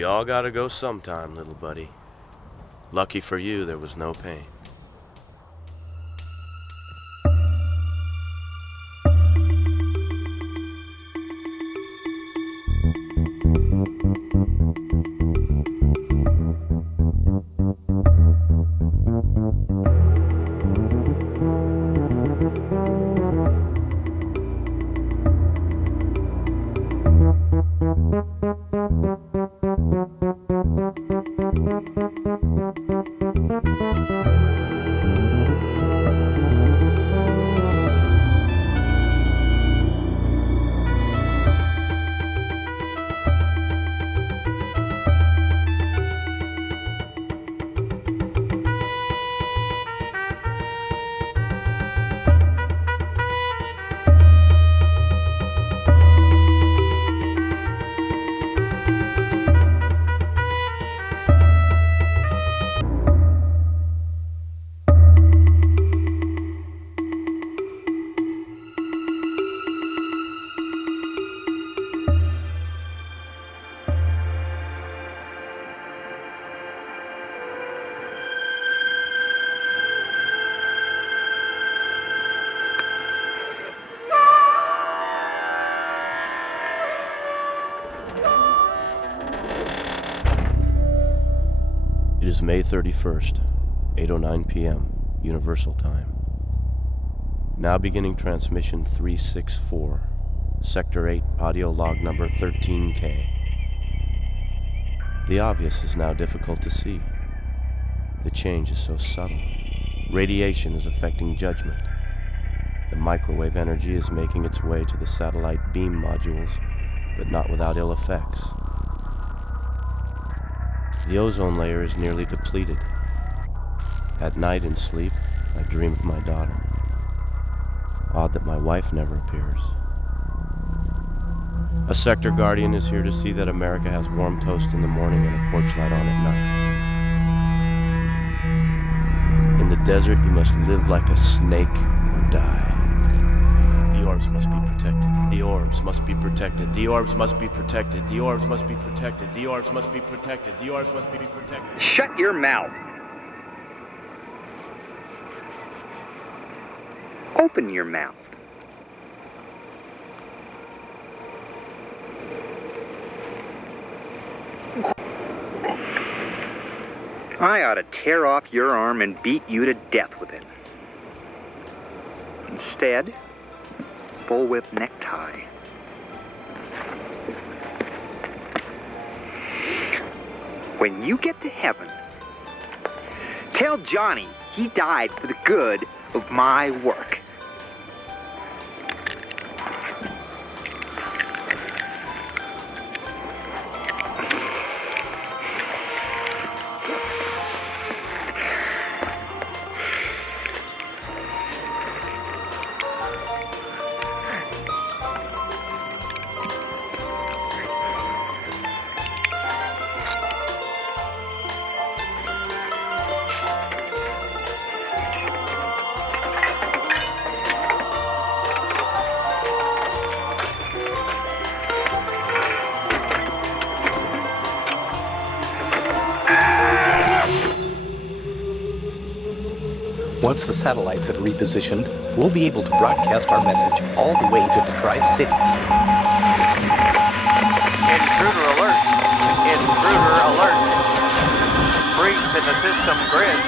We all gotta go sometime, little buddy. Lucky for you, there was no pain. It is May 31st, 8:09 p.m., Universal Time. Now beginning transmission 364, Sector 8, audio log number 13K. The obvious is now difficult to see. The change is so subtle. Radiation is affecting judgment. The microwave energy is making its way to the satellite beam modules, but not without ill effects. The ozone layer is nearly depleted. At night in sleep, I dream of my daughter. Odd that my wife never appears. A sector guardian is here to see that America has warm toast in the morning and a porch light on at night. In the desert, you must live like a snake or die. The orbs must be protected. The orbs must be protected. The orbs must be protected. The orbs must be protected. The orbs must be protected. The orbs must be protected. Shut your mouth. Open your mouth. I ought to tear off your arm and beat you to death with it. Instead, bullwhip necktie. When you get to heaven, tell Johnny he died for the good of my work. Once the satellites have repositioned, we'll be able to broadcast our message all the way to the Tri-Cities. Intruder alert! Intruder alert! Freak to the system grid.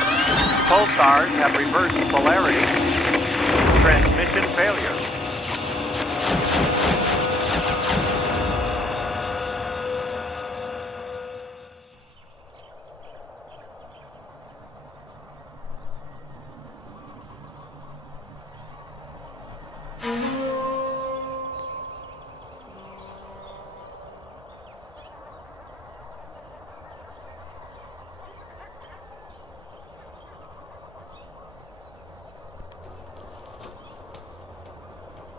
Pulsars have reversed polarity. Transmission failure.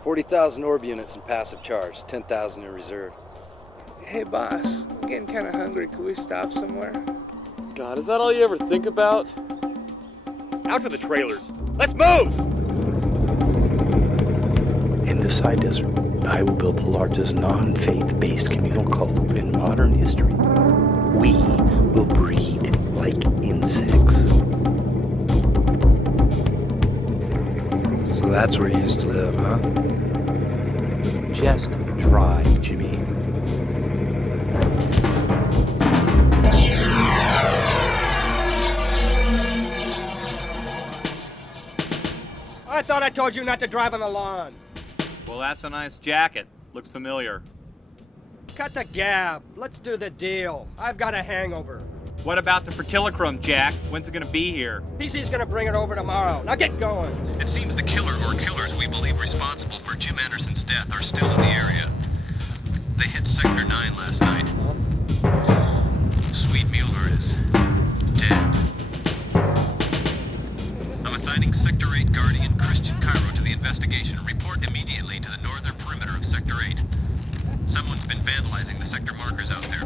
$40,000 orb units in passive charge, 10,000 in reserve. Hey boss, I'm getting kind of hungry. Could we stop somewhere? God, is that all you ever think about? Out to the trailers. Let's move! In this high desert, I will build the largest non-faith-based communal cult in modern history. we will breed like insects. So that's where you used to live, huh? Just try, Jimmy. I thought I told you not to drive on the lawn. Well, that's a nice jacket. Looks familiar. Cut the gab. Let's do the deal. I've got a hangover. What about the FertiliChrome, Jack? When's it gonna be here? PC's gonna bring it over tomorrow. Now get going. It seems the killer or killers we believe responsible for Jim Anderson's death are still in the area. They hit Sector 9 last night. Sweet Mueller is dead. I'm assigning Sector 8 Guardian Christian Cairo to the investigation. Report immediately to the northern perimeter of Sector 8. Someone's been vandalizing the sector markers out there.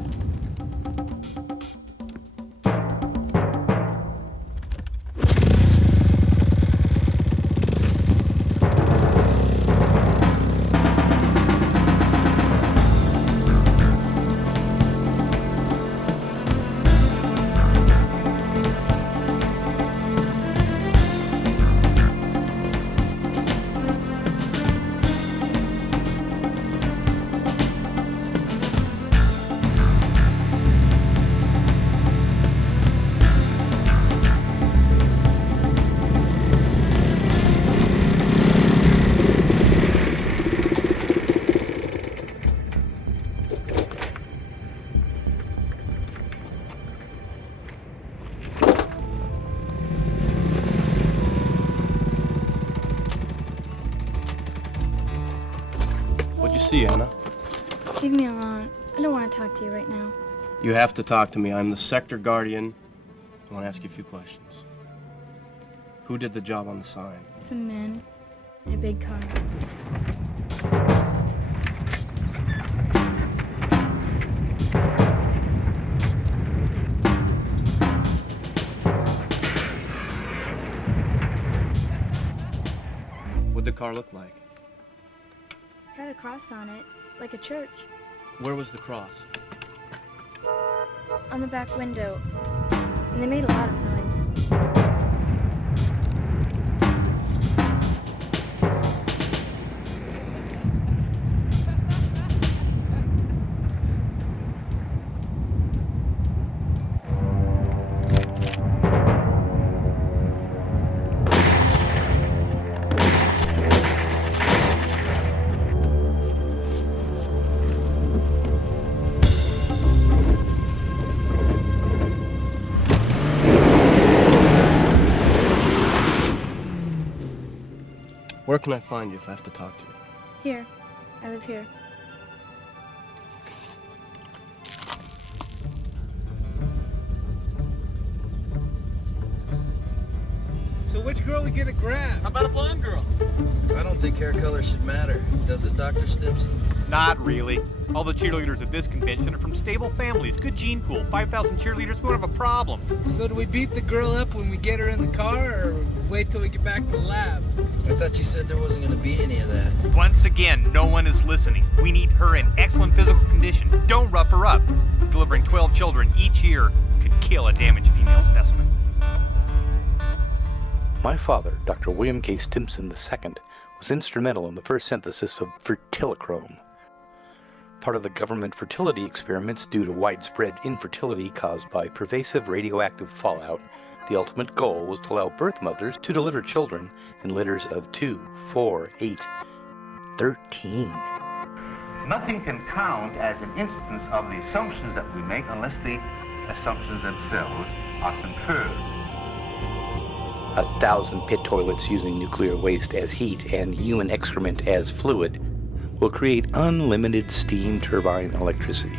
See, Anna. Leave me alone. I don't want to talk to you right now. You have to talk to me. I'm the sector guardian. I want to ask you a few questions. Who did the job on the sign? Some men in a big car. What'd the car look like? Had a cross on it, like a church. Where was the cross? On the back window. And they made a lot of noise. Where can I find you if I have to talk to you? Here. I live here. So which girl we gonna grab? How about a blonde girl? I don't think hair color should matter. Does it, Dr. Stimson? Not really. All the cheerleaders at this convention are from stable families, good gene pool, 5,000 cheerleaders, we don't have a problem. So do we beat the girl up when we get her in the car, or wait till we get back to the lab? I thought you said there wasn't gonna be any of that. Once again, no one is listening. We need her in excellent physical condition. Don't rough her up. Delivering 12 children each year could kill a damaged female specimen. My father, Dr. William K. Stimson II, was instrumental in the first synthesis of FertiliChrome. Part of the government fertility experiments due to widespread infertility caused by pervasive radioactive fallout, the ultimate goal was to allow birth mothers to deliver children in litters of 2, 4, 8, 13. Nothing can count as an instance of the assumptions that we make unless the assumptions themselves are confirmed. 1,000 pit toilets using nuclear waste as heat and human excrement as fluid will create unlimited steam turbine electricity.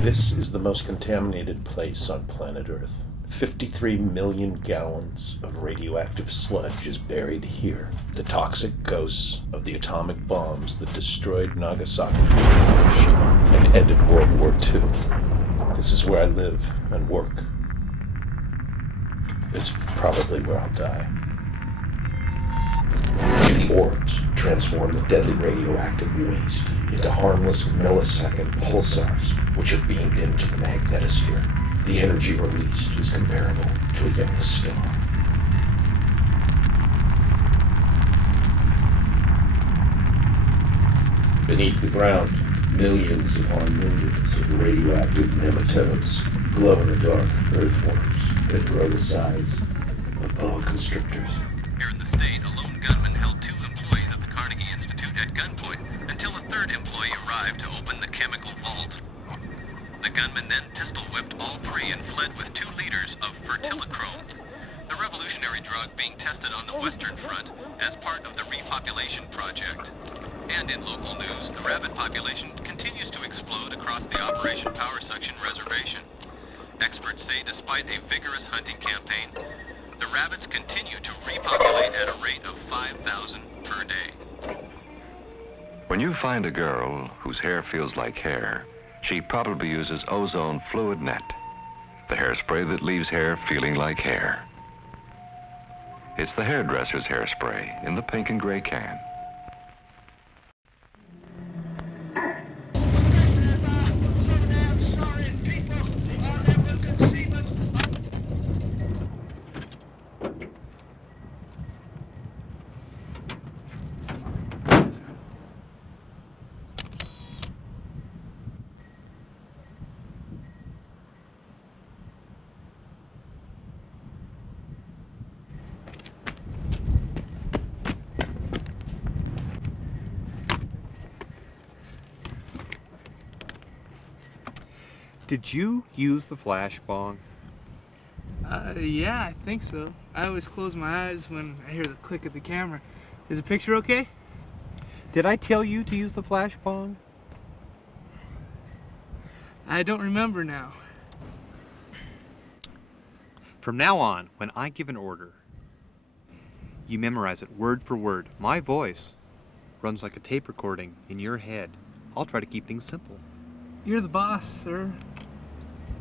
This is the most contaminated place on planet Earth. 53 million gallons of radioactive sludge is buried here. The toxic ghosts of the atomic bombs that destroyed Nagasaki and Hiroshima and ended World War II. This is where I live and work. It's probably where I'll die. transform the deadly radioactive waste into harmless millisecond pulsars, which are beamed into the magnetosphere. The energy released is comparable to a young star. Beneath the ground, millions upon millions of radioactive nematodes, glow-in-the-dark earthworms that grow the size of boa constrictors. Here in the state, a lone gunman held 2 employees of the Carnegie Institute at gunpoint until a 3rd employee arrived to open the chemical vault. The gunman then pistol-whipped all 3 and fled with 2 liters of FertiliChrome, the revolutionary drug being tested on the Western Front as part of the repopulation project. And in local news, the rabbit population continues to explode across the Operation Power Suction Reservation. Experts say despite a vigorous hunting campaign, the rabbits continue to repopulate at a rate of 5,000 per day. When you find a girl whose hair feels like hair, she probably uses ozone fluid net, the hairspray that leaves hair feeling like hair. It's the hairdresser's hairspray in the pink and gray can. Did you use the flash bong? Yeah, I think so. I always close my eyes when I hear the click of the camera. Is the picture okay? Did I tell you to use the flash bong? I don't remember now. From now on, when I give an order, you memorize it word for word. My voice runs like a tape recording in your head. I'll try to keep things simple. You're the boss, sir.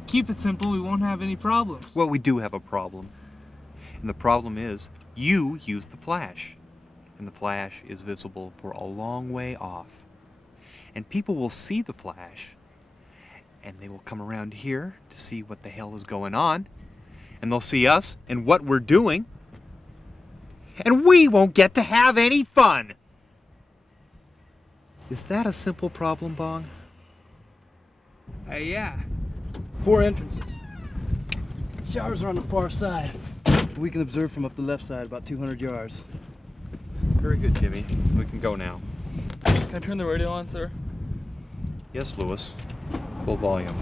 Keep it simple, we won't have any problems. Well, we do have a problem. And the problem is, you use the flash. And the flash is visible for a long way off. And people will see the flash, and they will come around here to see what the hell is going on. And they'll see us and what we're doing. And we won't get to have any fun. Is that a simple problem, Bong? Yeah. 4 entrances. Showers are on the far side. We can observe from up the left side about 200 yards. Very good, Jimmy. We can go now. Can I turn the radio on, sir? Yes, Lewis. Full volume.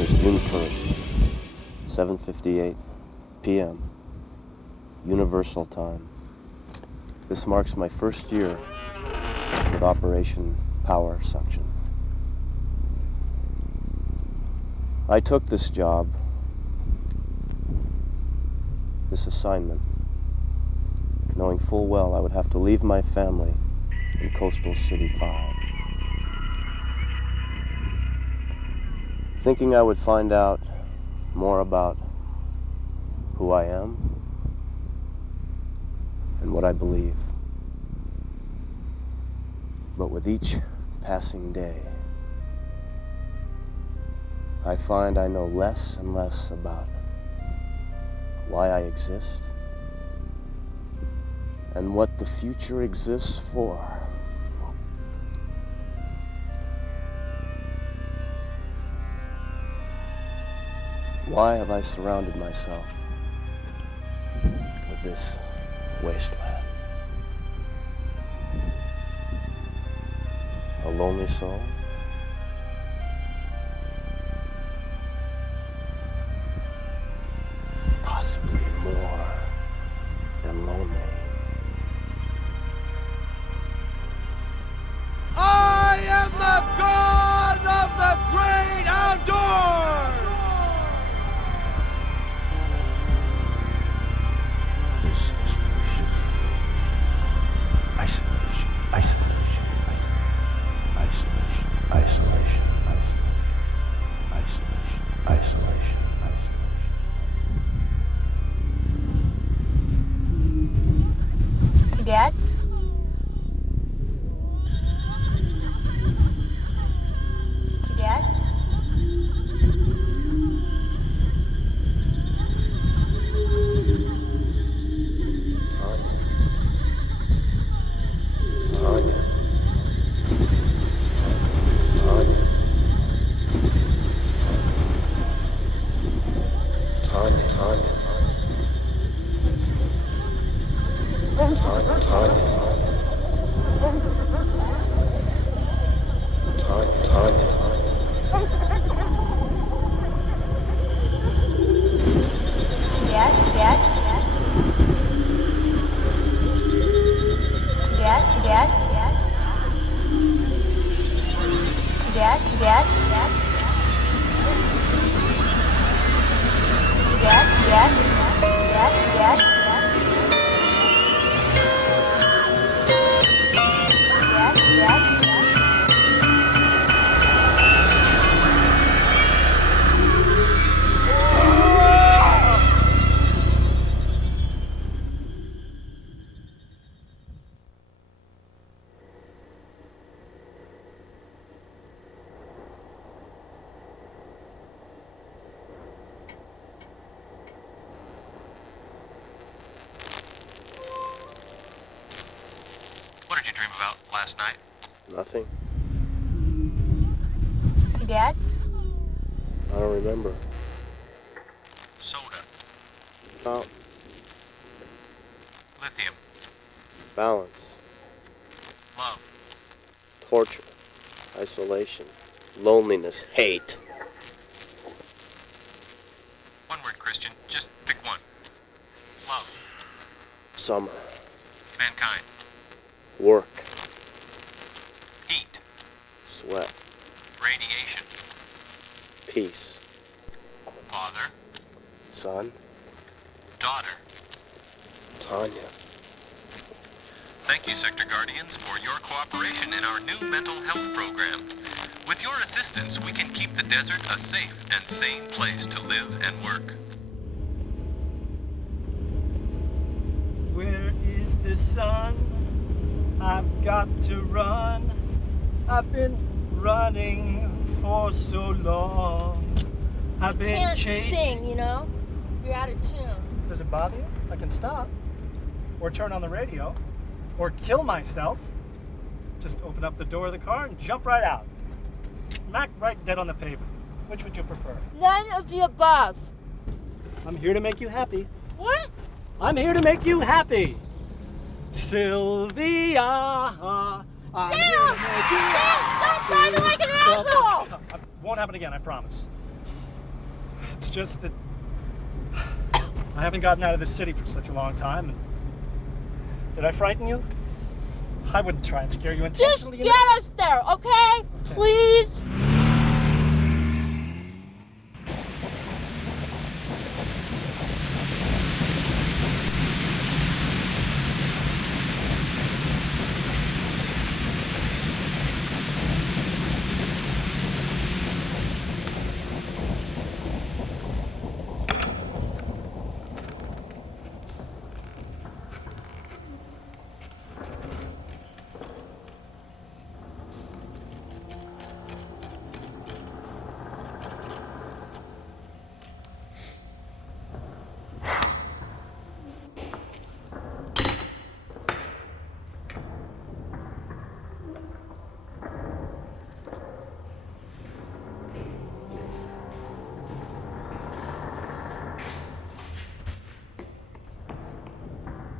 It's June 1st, 7:58 p.m. Universal Time. This marks my first year with Operation Power Suction. I took this job, this assignment, knowing full well I would have to leave my family in Coastal City 5. Thinking I would find out more about who I am and what I believe. But with each passing day, I find I know less and less about why I exist and what the future exists for. Why have I surrounded myself with this wasteland? A lonely soul? Possibly more than lonely. I am the god of the great outdoors! Isolation. last night? Nothing. Dad? I don't remember. Soda. Fountain. Lithium. Balance. Love. Torture. Isolation. Loneliness. Hate. One word, Christian. Just pick one. Love. Summer. Mankind. Work. Heat. Sweat. Radiation. Peace. Father. Son. Daughter. Tanya. Thank you, Sector Guardians, for your cooperation in our new mental health program. With your assistance, we can keep the desert a safe and sane place to live and work. Where is the sun? I've got to run. I've been running for so long. I've been Can't chasing. sing, you know? You're out of tune. Does it bother you? I can stop. Or turn on the radio. Or kill myself. Just open up the door of the car and jump right out. Smack right dead on the pavement. Which would you prefer? None of the above. I'm here to make you happy. What? I'm here to make you happy. Sylvia, I'm here to make you Stop driving like an asshole! Won't happen again, I promise. It's just that I haven't gotten out of this city for such a long time. And did I frighten you? I wouldn't try and scare you intentionally. Just get us there, okay? Please?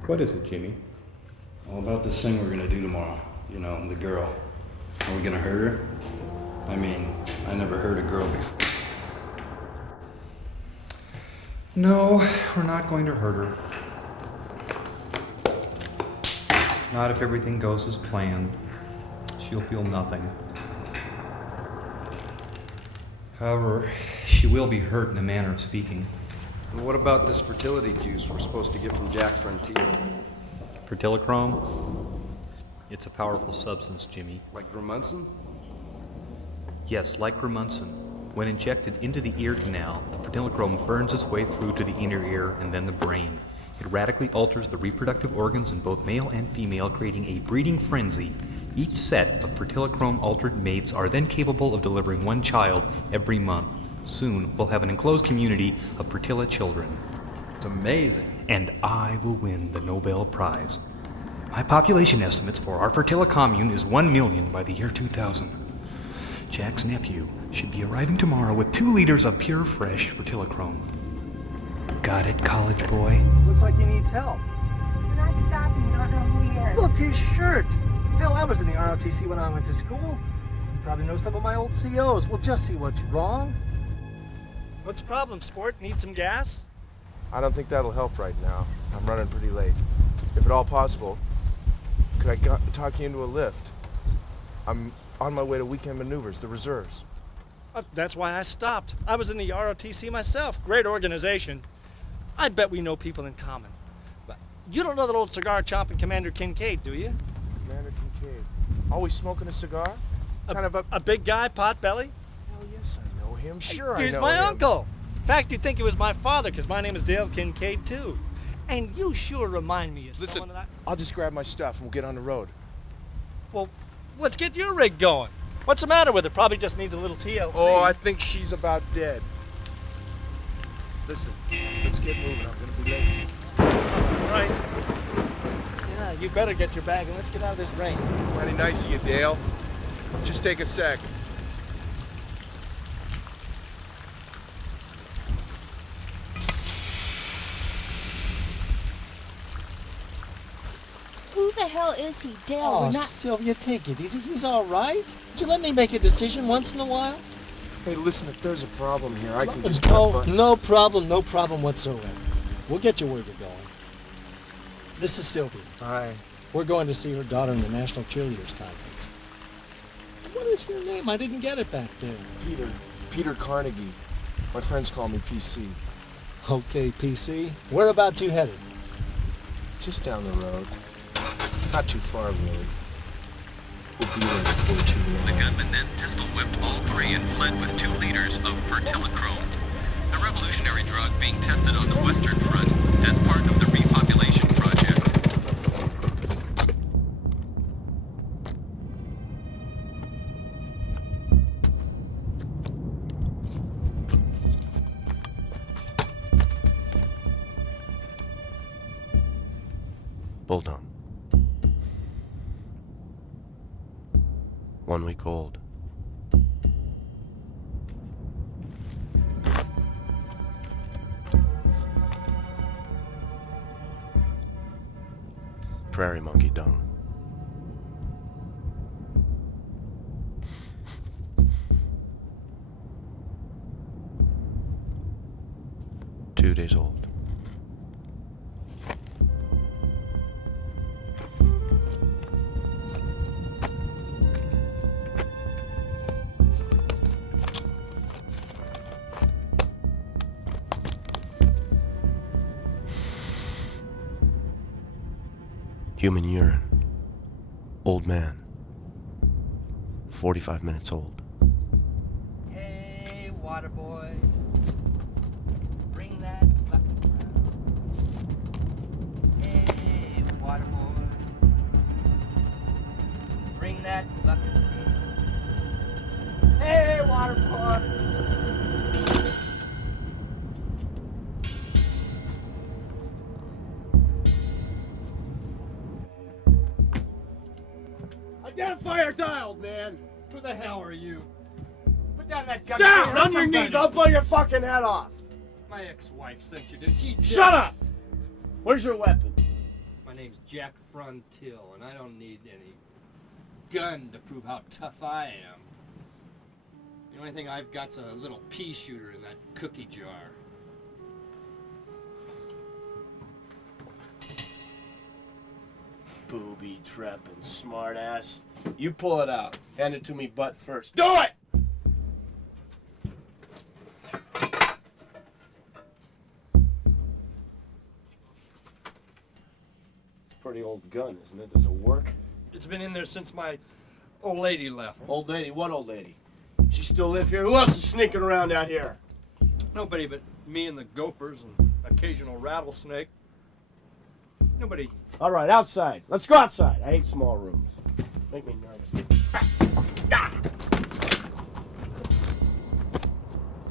What is it, Jimmy? All about this thing we're gonna do tomorrow. You know, the girl. Are we gonna hurt her? I mean, I never hurt a girl before. No, we're not going to hurt her. Not if everything goes as planned. She'll feel nothing. However, she will be hurt in a manner of speaking. And what about this fertility juice we're supposed to get from Jack Frontier? FertiliChrome? It's a powerful substance, Jimmy. Like Gramunson? Yes, like Gramunson. When injected into the ear canal, the FertiliChrome burns its way through to the inner ear and then the brain. It radically alters the reproductive organs in both male and female, creating a breeding frenzy. Each set of FertiliChrome-altered mates are then capable of delivering one child every month. Soon, we'll have an enclosed community of Fertila children. It's amazing. And I will win the Nobel Prize. My population estimates for our Fertila commune is 1 million by the year 2000. Jack's nephew should be arriving tomorrow with 2 liters of pure, fresh FertiliChrome. Got it, college boy? Looks like he needs help. You're not stopping. You don't know who he is. Look, his shirt. Hell, I was in the ROTC when I went to school. You probably know some of my old COs. We'll just see what's wrong. What's the problem, sport? Need some gas? I don't think that'll help right now. I'm running pretty late. If at all possible, could I talk you into a lift? I'm on my way to weekend maneuvers, the reserves. That's why I stopped. I was in the ROTC myself. Great organization. I bet we know people in common. You don't know that old cigar-chomping Commander Kincaid, do you? Commander Kincaid. Always smoking a cigar? A big guy, pot-belly? Oh, yes, I know him. Sure, I know him. He's my uncle. In fact, you'd think he was my father, because my name is Dale Kincaid, too. And you sure remind me of someone that I'll just grab my stuff and we'll get on the road. Well, let's get your rig going. What's the matter with it? Probably just needs a little TLC. Oh, I think she's about dead. Listen, let's get moving. I'm gonna be late. Christ. You better get your bag and let's get out of this rain. Mighty nice of you, Dale. Just take a sec. Who the hell is he, Dale? Oh, We're not... Sylvia, take it easy. He's all right. Would you let me make a decision once in a while? Hey, listen, if there's a problem here, I can just No problem whatsoever. We'll get you where you're going. This is Sylvia. Hi. We're going to see her daughter in the National Cheerleaders Conference. What is your name? I didn't get it back there. Peter Carnegie. My friends call me PC. Okay, PC. Whereabouts you headed? Just down the road. Not too far, really. We'll be there before too long. The gunman then pistol-whipped all three and fled with 2 liters of FertiliChrome, the revolutionary drug being tested on the Western Front as part of the repopulation project. Hold on. 1 week old. Prairie monkey dung. Two days old. Human urine. Old man. 45 minutes old. Hey, water boy. Bring that bucket around. Hey, water boy. Bring that bucket around. Hey, water boy. Fire dialed, man. Who the hell are you? Put down that gun. Down on your knees. I'll blow your fucking head off. My ex-wife sent you, did she? Shut up. Where's your weapon? My name's Jack Frontill, and I don't need any gun to prove how tough I am. The only thing I've got's a little pea shooter in that cookie jar. Booby trapping smartass. You pull it out. Hand it to me butt first. Do it! Pretty old gun, isn't it? Does it work? It's been in there since my old lady left. Old lady? What old lady? She still live here? Who else is sneaking around out here? Nobody but me and the gophers and occasional rattlesnake. Nobody. All right, outside. Let's go outside. I hate small rooms. Make me nervous.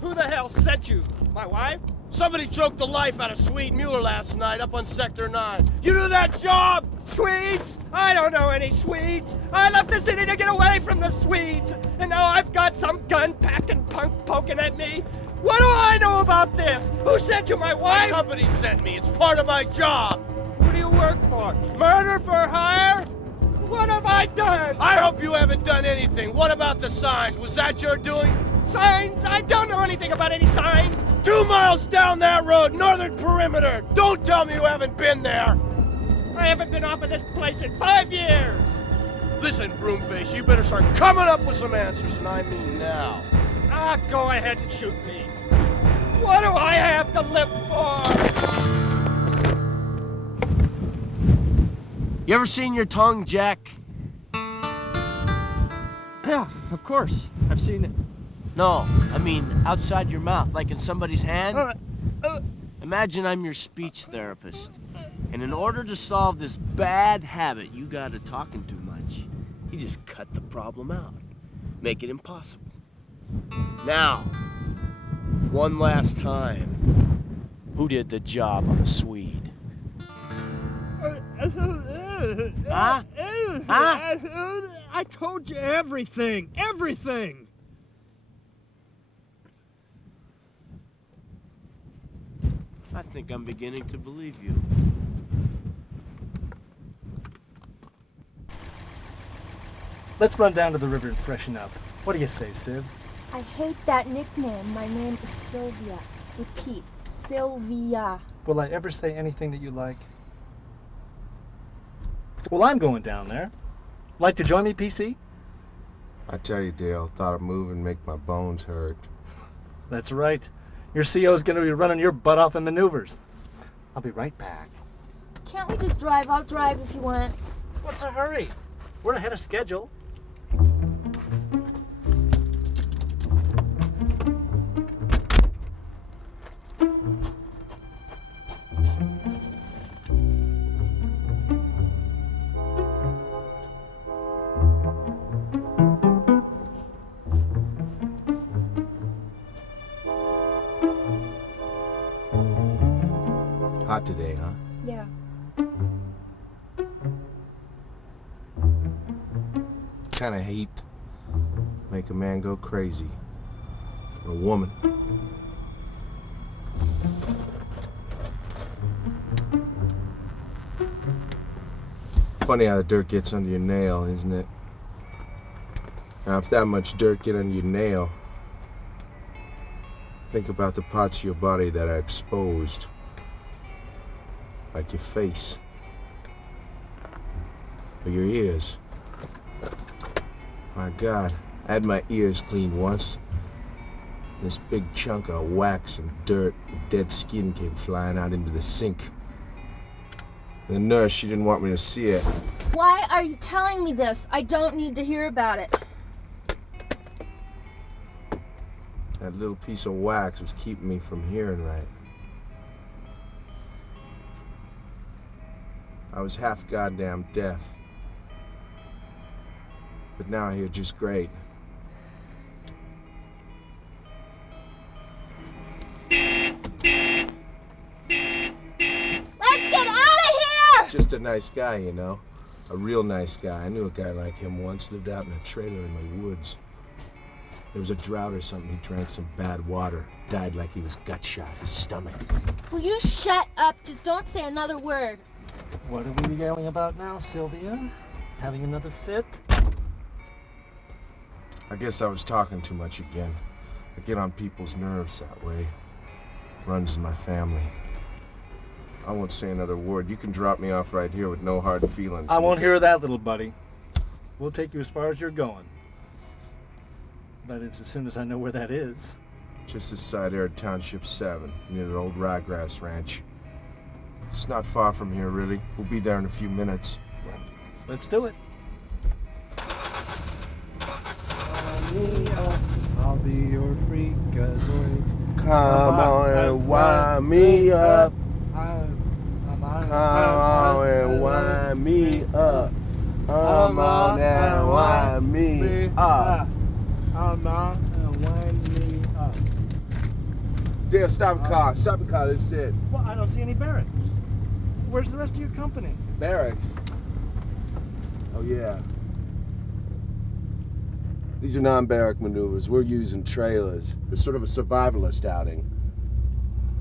Who the hell sent you? My wife? Somebody choked the life out of Swede Mueller last night up on Sector 9. You do that job? Swedes? I don't know any Swedes. I left the city to get away from the Swedes. And now I've got some gun-packing punk poking at me. What do I know about this? Who sent you, my wife? My company sent me. It's part of my job. Who do you work for? Murder for hire? What have I done? I hope you haven't done anything. What about the signs? Was that your doing? Signs? I don't know anything about any signs. 2 miles down that road, northern perimeter. Don't tell me you haven't been there. I haven't been off of this place in 5 years. Listen, Broomface, you better start coming up with some answers, and I mean now. Ah, go ahead and shoot me. What do I have to live for? You ever seen your tongue, Jack? Yeah, of course. I've seen it. No, I mean outside your mouth, like in somebody's hand. Imagine I'm your speech therapist. And in order to solve this bad habit you got of talking too much, you just cut the problem out. Make it impossible. Now, one last time. Who did the job on the Swede? Huh? Huh? I told you everything. Everything. I think I'm beginning to believe you. Let's run down to the river and freshen up. What do you say, Siv? I hate that nickname. My name is Sylvia. Repeat, Sylvia. Will I ever say anything that you like? Well, I'm going down there. Like to join me, PC? I tell you, Dale, thought a move and make my bones hurt. That's right. Your CO's gonna be running your butt off in maneuvers. I'll be right back. Can't we just drive? I'll drive if you want. What's the hurry? We're ahead of schedule. Hot today, huh? Yeah. Kind of hate make a man go crazy. Or a woman. Funny how the dirt gets under your nail, isn't it? Now, if that much dirt get under your nail, think about the parts of your body that are exposed. Like your face. Or your ears. My God, I had my ears cleaned once. This big chunk of wax and dirt and dead skin came flying out into the sink. And the nurse, she didn't want me to see it. Why are you telling me this? I don't need to hear about it. That little piece of wax was keeping me from hearing right. I was half goddamn deaf. But now I hear just great. Let's get out of here! Just a nice guy, you know. A real nice guy. I knew a guy like him once, lived out in a trailer in the woods. There was a drought or something, he drank some bad water. Died like he was gut shot, his stomach. Will you shut up? Just don't say another word. What are we yelling about now, Sylvia? Having another fit? I guess I was talking too much again. I get on people's nerves that way. Runs in my family. I won't say another word. You can drop me off right here with no hard feelings. I won't hear that, little buddy. We'll take you as far as you're going. That is, as soon as I know where that is. Just this side Arid Township 7, near the old ryegrass ranch. It's not far from here, really. We'll be there in a few minutes. Let's do it. I'll be your freakazoid. Come on and wind me up. Come on and wind me up. Come on and wind me up. Come on and wind me up. Dale, stop the car. Stop the car. This is it. Well, I don't see any barracks. Where's the rest of your company? Barracks? Oh, yeah. These are non-barrack maneuvers. We're using trailers. It's sort of a survivalist outing.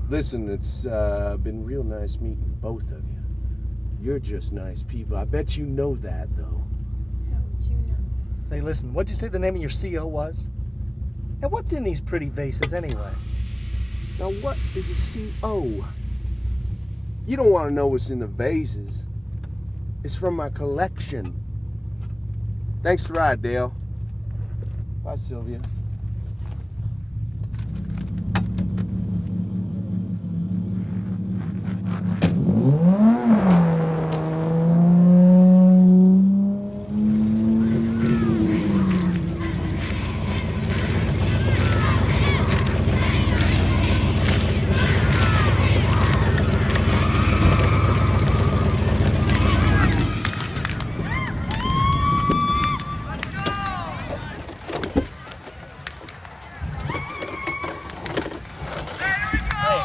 Listen, it's been real nice meeting both of you. You're just nice people. I bet you know that, though. How would you know? Say, listen, what'd you say the name of your CO was? And what's in these pretty vases, anyway? Now, what is a CO? You don't want to know what's in the vases. It's from my collection. Thanks for the ride, Dale. Bye, Sylvia.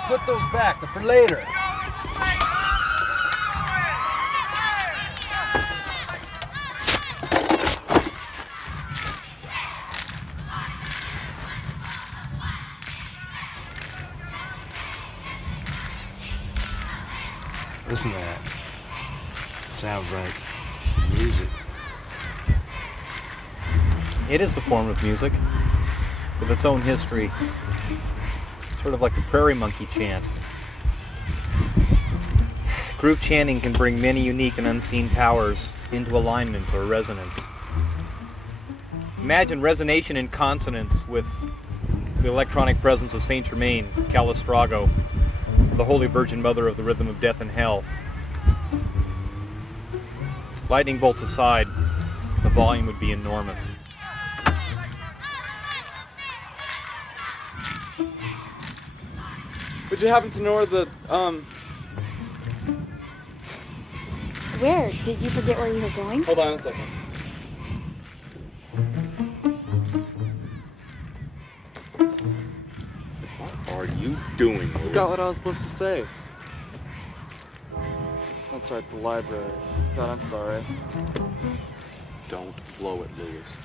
Put those back, they're for later. Listen to that. Sounds like music. It is a form of music with its own history, sort of like the prairie monkey chant. Group chanting can bring many unique and unseen powers into alignment or resonance. Imagine resonation in consonance with the electronic presence of Saint Germain, Calistrago, the Holy Virgin Mother of the Rhythm of Death and Hell. Lightning bolts aside, the volume would be enormous. Would you happen to know where the, Where? Did you forget where you were going? Hold on a second. What are you doing, I forgot what I was supposed to say. That's right, the library. God, I'm sorry. Don't blow it, Lewis.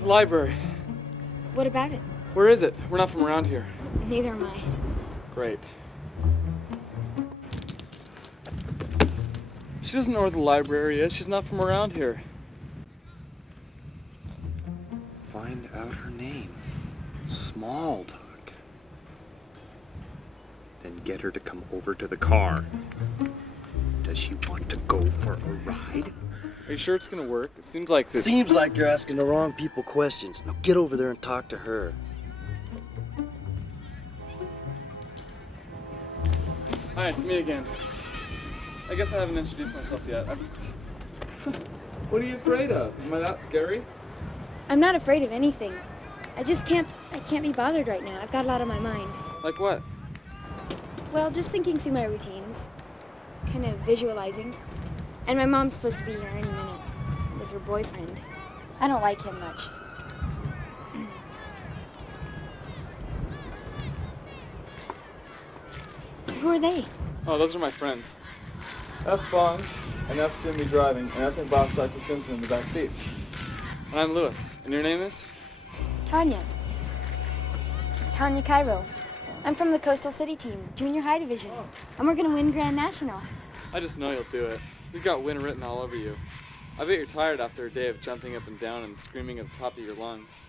The library. What about it? Where is it? We're not from around here. Neither am I. Great. She doesn't know where the library is. She's not from around here. Find out her name. Small talk. Then get her to come over to the car. Does she want to go for a ride? Are you sure it's gonna work? It seems like this. Seems like you're asking the wrong people questions. Now get over there and talk to her. Hi, it's me again. I guess I haven't introduced myself yet. What are you afraid of? Am I that scary? I'm not afraid of anything. I can't be bothered right now. I've got a lot on my mind. Like what? Well, just thinking through my routines. Kind of visualizing. And my mom's supposed to be here any minute with her boyfriend. I don't like him much. Who are they? Oh, those are my friends. F. Bond, and F. Jimmy driving, and F. and boss Dr. Stimson in the back seat. And I'm Lewis. And your name is? Tanya. Tanya Cairo. I'm from the Coastal City team, junior high division. And we're gonna win Grand National. I just know you'll do it. You've got win written all over you. I bet you're tired after a day of jumping up and down and screaming at the top of your lungs.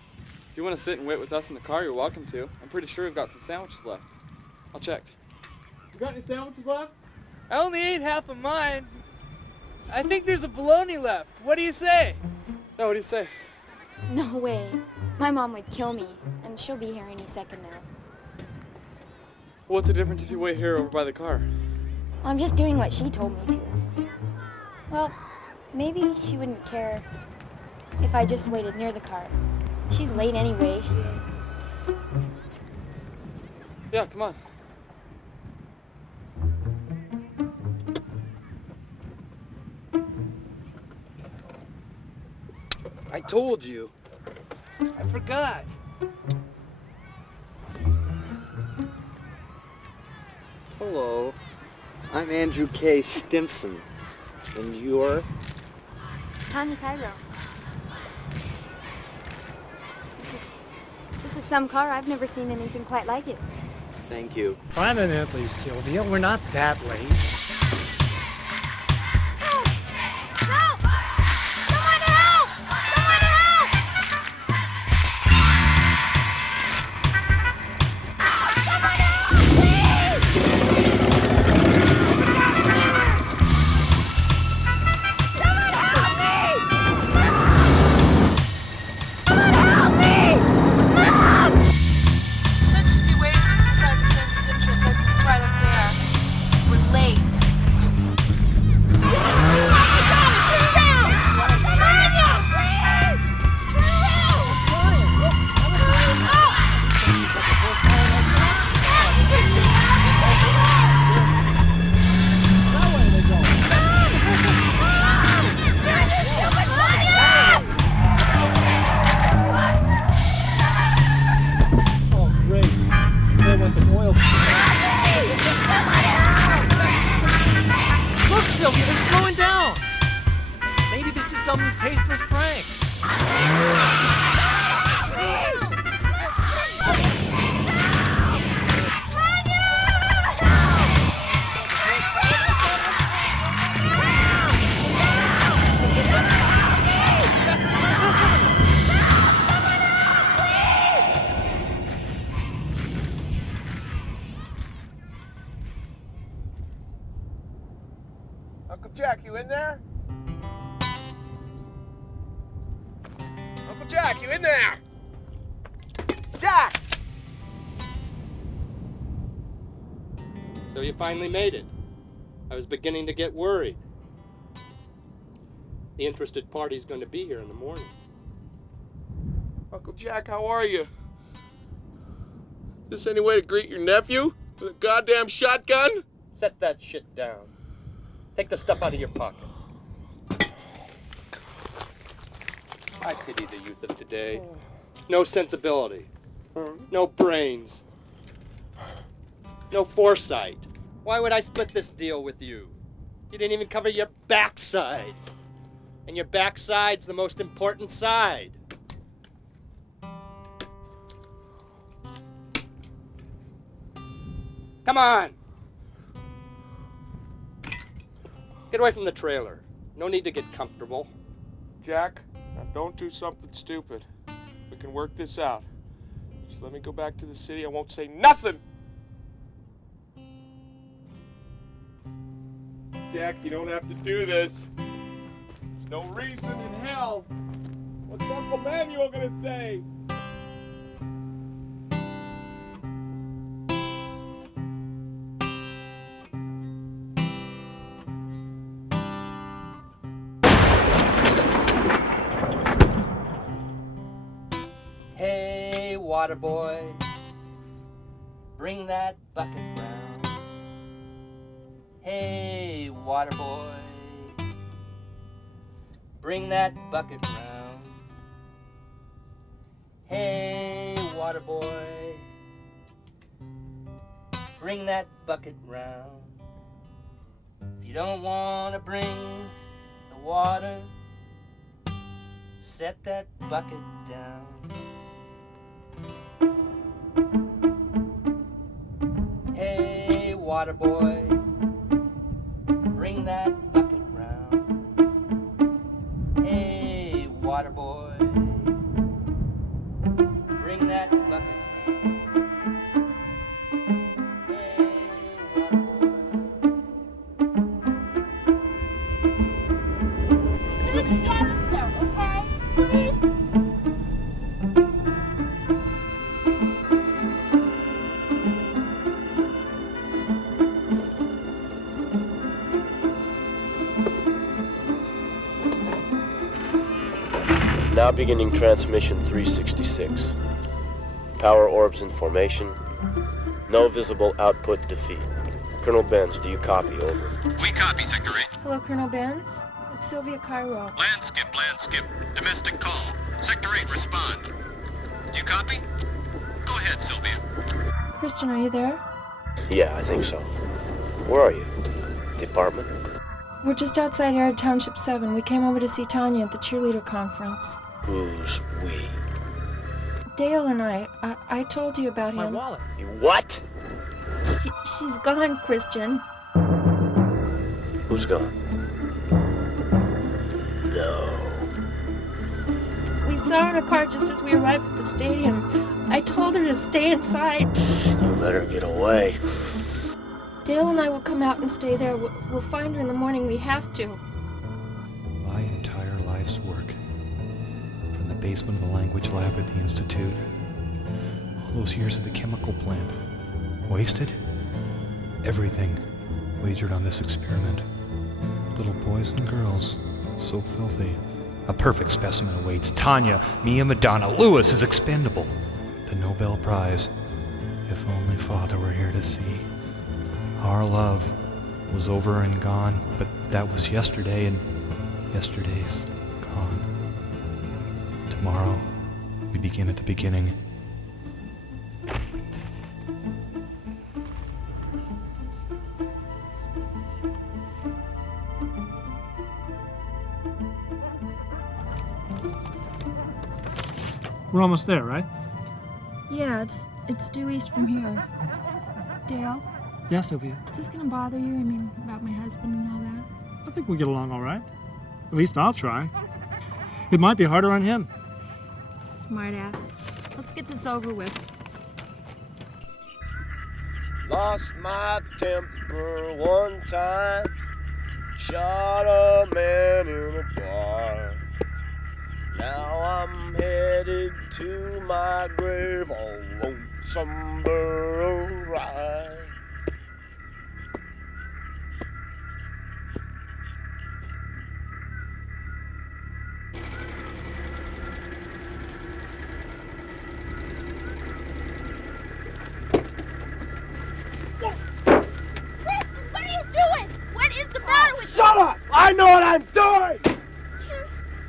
If you want to sit and wait with us in the car, you're welcome to. I'm pretty sure we've got some sandwiches left. I'll check. You got any sandwiches left? I only ate half of mine. I think there's a bologna left. What do you say? No, what do you say? No way. My mom would kill me, and she'll be here any second now. What's the difference if you wait here over by the car? I'm just doing what she told me to. Well, maybe she wouldn't care if I just waited near the car. She's late anyway. Yeah, come on. I told you. I forgot. Hello. I'm Andrew K. Stimson. And you're? Tanya Cairo. This is some car. I've never seen anything quite like it. Thank you. Prominently, Sylvia. We're not that late. Help! Help! Someone help! Someone help! Someone help, please! Someone help me! Someone help me! Mom! She said she'd be waiting just inside the fence entrance. I think it's right up there. We're late. Jack, you in there? Uncle Jack, you in there? Jack! So you finally made it. I was beginning to get worried. The interested party's going to be here in the morning. Uncle Jack, how are you? Is this any way to greet your nephew? With a goddamn shotgun? Set that shit down. Take the stuff out of your pockets. I pity the youth of today. No sensibility. No brains. No foresight. Why would I split this deal with you? You didn't even cover your backside. And your backside's the most important side. Come on! Get away from the trailer. No need to get comfortable. Jack, now don't do something stupid. We can work this out. Just let me go back to the city. I won't say nothing! Jack, you don't have to do this. There's no reason in hell. What's Uncle Manuel gonna say? Hey, water boy, bring that bucket round. Hey, water boy, bring that bucket round. Hey, water boy, bring that bucket round. If you don't want to bring the water, set that bucket down. Hey, water boy, bring that bucket round. Hey, water boy, bring that bucket round. Just get us there, okay? Please? Now beginning transmission 366. Power orbs in formation. No visible output defeat. Colonel Benz, do you copy? Over. We copy, Sector 8. Hello, Colonel Benz. It's Sylvia Cairo. Land skip. Domestic call. Sector 8, respond. Do you copy? Go ahead, Sylvia. Christian, are you there? Yeah, I think so. Where are you? Department? We're just outside Arid Township 7. We came over to see Tanya at the cheerleader conference. Who's we? Dale and I told you about him. My wallet. You what? She's gone, Christian. Who's gone? No. We saw her in a car just as we arrived at the stadium. I told her to stay inside. You let her get away. Dale and I will come out and stay there. We'll find her in the morning. We have to. My entire life's work, from the basement of the language lab at the Institute, all those years at the chemical plant, wasted? Everything wagered on this experiment. Little boys and girls, so filthy. A perfect specimen awaits. Tanya, Mia Madonna, Lewis is expendable. The Nobel Prize. If only Father were here to see. Our love was over and gone, but that was yesterday, and yesterday's gone. Tomorrow, we begin at the beginning. We're almost there, right? Yeah, it's due east from here. Dale? Yeah, Sylvia. Is this gonna bother you? I mean, about my husband and all that? I think we get along all right. At least I'll try. It might be harder on him. Smartass. Let's get this over with. Lost my temper one time. shot a man in a bar. Now I'm headed to my grave on Lonesome Burrow Ride. Shut up! I know what I'm doing!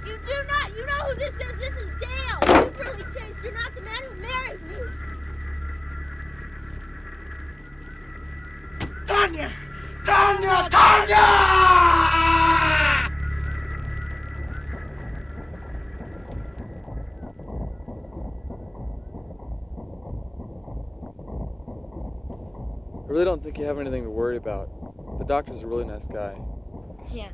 You do not. You know who this is. This is Dale. You've really changed. You're not the man who married me. Tanya! Tanya! Tanya! I really don't think you have anything to worry about. The doctor's a really nice guy. Yeah,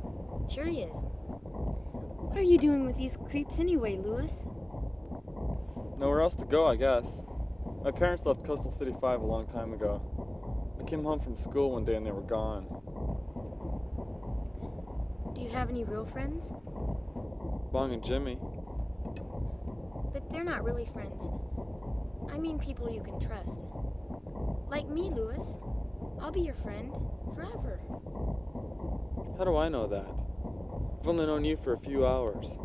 sure he is. What are you doing with these creeps anyway, Lewis? Nowhere else to go, I guess. My parents left Coastal City 5 a long time ago. I came home from school one day and they were gone. Do you have any real friends? Bong and Jimmy. But they're not really friends. I mean people you can trust. Like me, Lewis. I'll be your friend forever. How do I know that? I've only known you for a few hours.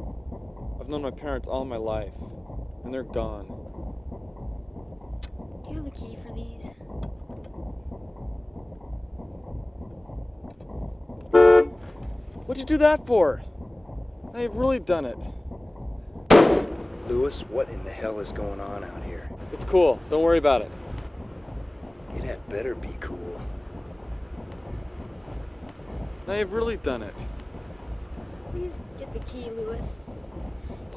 I've known my parents all my life, and they're gone. Do you have a key for these? What'd you do that for? Now you've really done it. Lewis, what in the hell is going on out here? It's cool. Don't worry about it. It had better be cool. Now you've really done it. Please get the key, Lewis.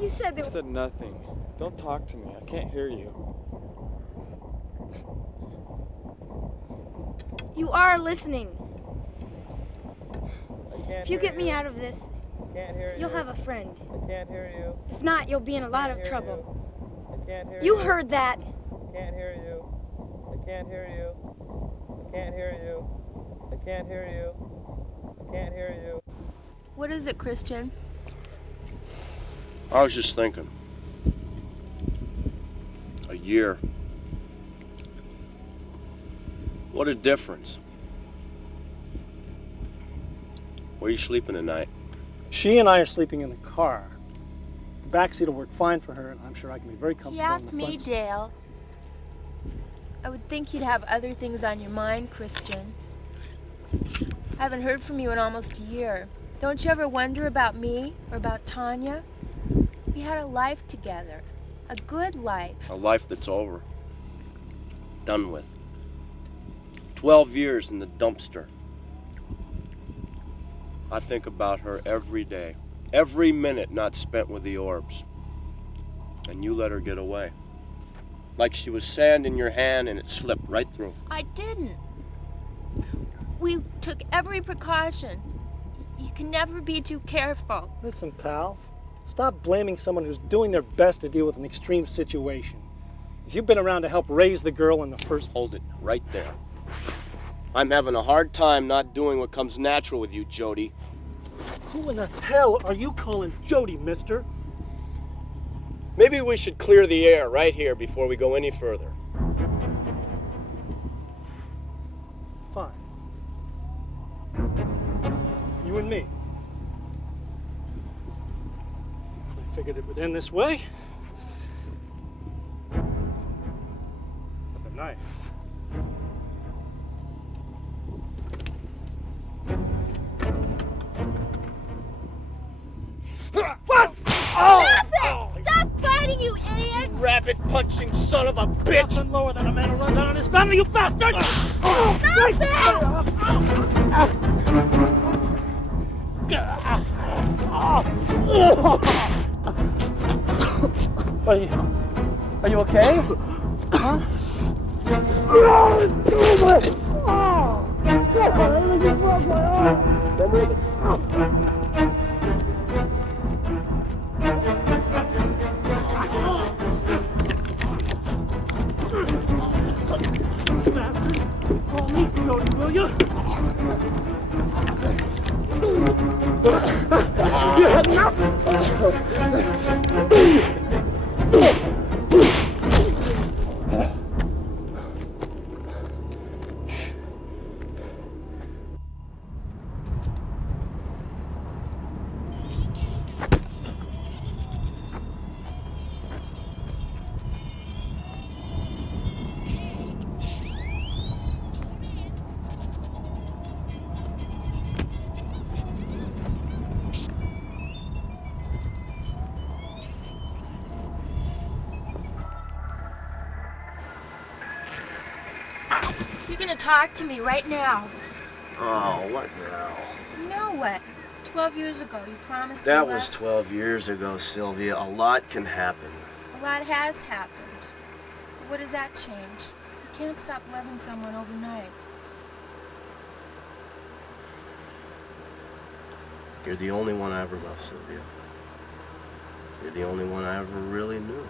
You said I there said nothing. Don't talk to me. I can't hear you. You are listening. If you get me out of this, you'll have a friend. I can't hear you. If not, you'll be in a lot of trouble. I can't hear You heard that. I can't hear you. I can't hear you. I can't hear you. I can't hear you. I can't hear you. What is it, Christian? I was just thinking. A year. What a difference. Where are you sleeping tonight? She and I are sleeping in the car. The back seat will work fine for her, and I'm sure I can be very comfortable He in asked the me, front seat. Dale. I would think you'd have other things on your mind, Christian. I haven't heard from you in almost a year. Don't you ever wonder about me or about Tanya? We had a life together. A good life. A life that's over. Done with. 12 years in the dumpster. I think about her every day. Every minute not spent with the orbs. And you let her get away. Like she was sand in your hand and it slipped right through. I didn't. We took every precaution. You can never be too careful. Listen, pal, stop blaming someone who's doing their best to deal with an extreme situation. If you've been around to help raise the girl in the first... Hold it, right there. I'm having a hard time not doing what comes natural with you, Jody. Who in the hell are you calling Jody, mister? Maybe we should clear the air right here before we go any further. Fine. You and me. I figured it would end this way. With a knife. What? Stop it! Stop fighting, you idiot! Rabbit punching son of a bitch! Nothing lower than a man who runs out on his family, you bastard! Stop Are you okay? Huh? Call me Jody, will you? You had enough? You're gonna talk to me right now. Oh, what now? You know what? 12 years ago, you promised to That was 12 years ago, Sylvia. A lot can happen. A lot has happened. But what does that change? You can't stop loving someone overnight. You're the only one I ever loved, Sylvia. You're the only one I ever really knew.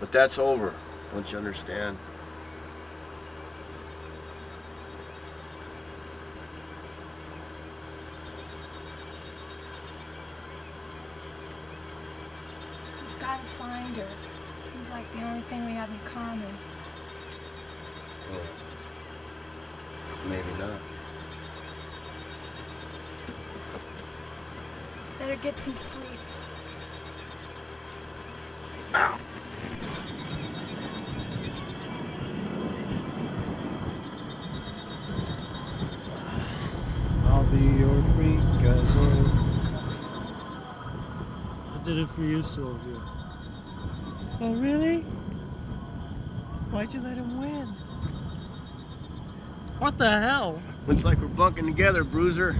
But that's over. Don't you understand? We've got to find her. Seems like the only thing we have in common. Oh. Maybe not. Better get some sleep. Ow. I'll be your freak as old. I did it for you, Sylvia. Oh, really? Why'd you let him win? What the hell? Looks like we're bunking together, Bruiser.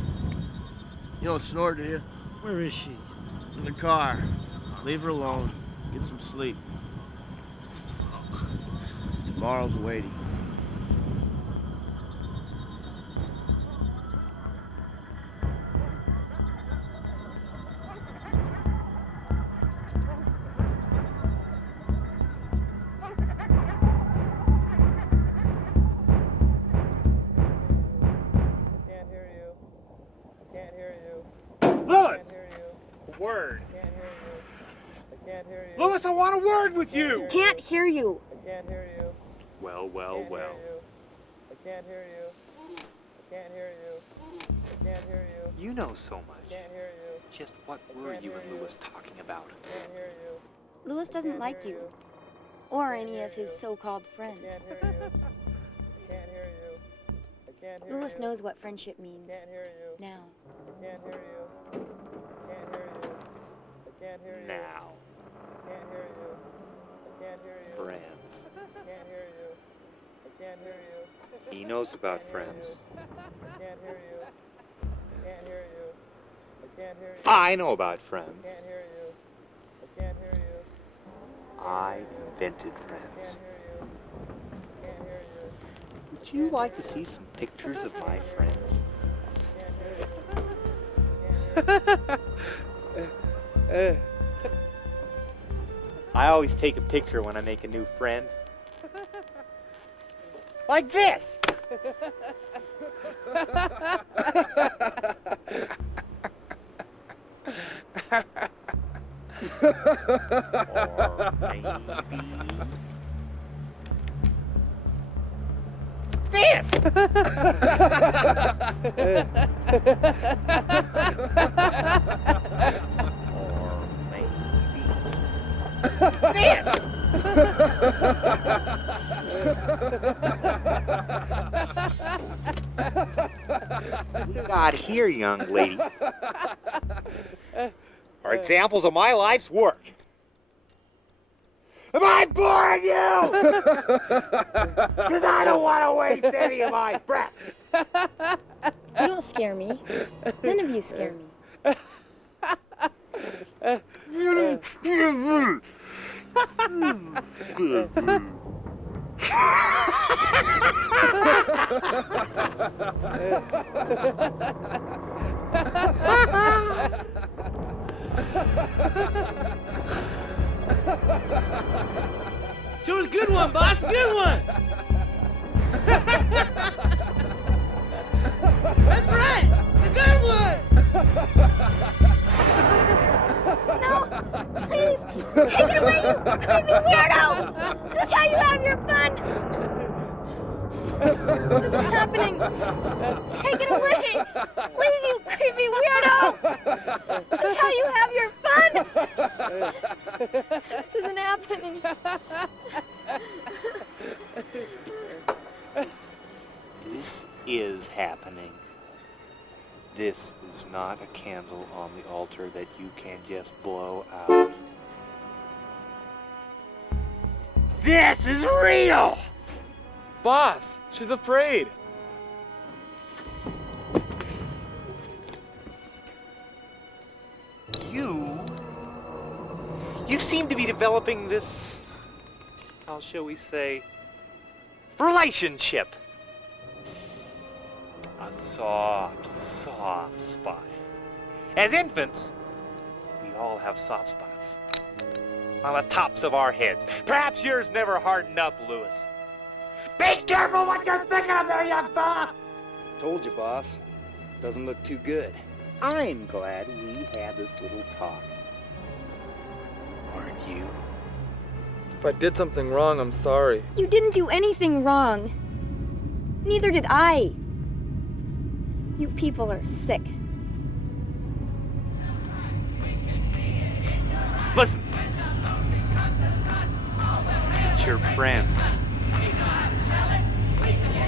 You don't snore, do you? Where is she? In the car. Leave her alone. Get some sleep. Tomorrow's waiting. Louis! Word. Louis, I want a word with you! Can't hear you. Well, well, well. I can't hear you. I can't hear you. I can't hear you. You know so much. I can't hear you. Just what were you and Louis talking about? I can't hear you. Louis doesn't like you. Or any of his so-called friends. I can't hear you. I can't hear you. I can't hear Louis you. knows what friendship means. I can't hear you. Now. I can't hear you. I can't hear you. I can't hear you. Now. I can't hear you. I can't hear you. Friends. I can't hear you. I can't hear you. He knows about friends. I can't hear you. I can't hear you. I can't hear you. I know about friends. I can't hear you. I can't hear you. I invented I friends. can't hear you. I can't hear you. Would you like to see some pictures of my friends? I always take a picture when I make a new friend. Like this! Or maybe this! Or maybe this! What you got here, young lady, are examples of my life's work. Am I boring you? Because I don't want to waste any of my breath. You don't scare me. None of you scare me. Show us a good one, boss. A good one. That's right. The good one. No! Please! Take it away, you creepy weirdo! This is how you have your fun! This isn't happening! Take it away! Please, you creepy weirdo! This is how you have your fun! This isn't happening. This is happening. This is not a candle on the altar that you can just blow out. This is real! Boss, she's afraid. You seem to be developing this, how shall we say, relationship. A soft, soft spot. As infants, we all have soft spots on the tops of our heads. Perhaps yours never hardened up, Lewis. Be careful what you're thinking of there, young fella! Told you, boss. Doesn't look too good. I'm glad we had this little talk. Aren't you? If I did something wrong, I'm sorry. You didn't do anything wrong. Neither did I. You people are sick. Listen. It's your friend.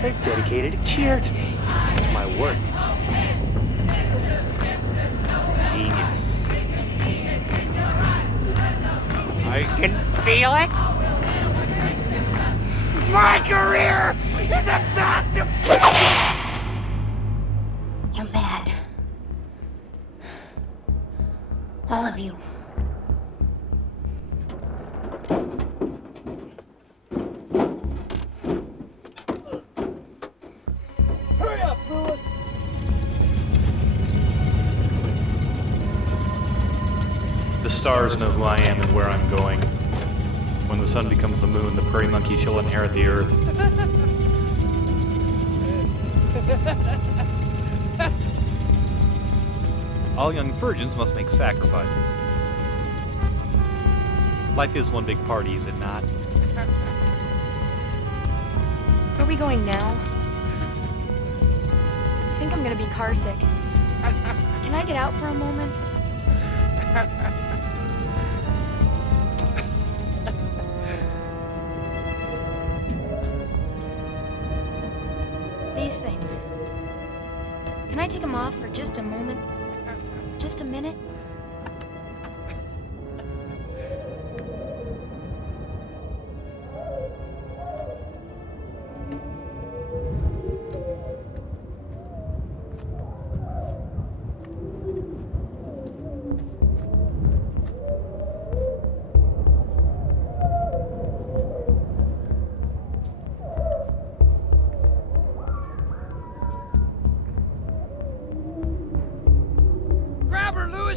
They've dedicated a cheer to me, to my work. Genius. I can feel it. My career is about to... You're mad. All of you. Hurry up, Lewis! The stars know who I am and where I'm going. When the sun becomes the moon, the prairie monkey shall inherit the earth. All young virgins must make sacrifices. Life is one big party, is it not? Where are we going now? I think I'm gonna be car sick. Can I get out for a moment? These things. Can I take them off for just a moment? Just a minute?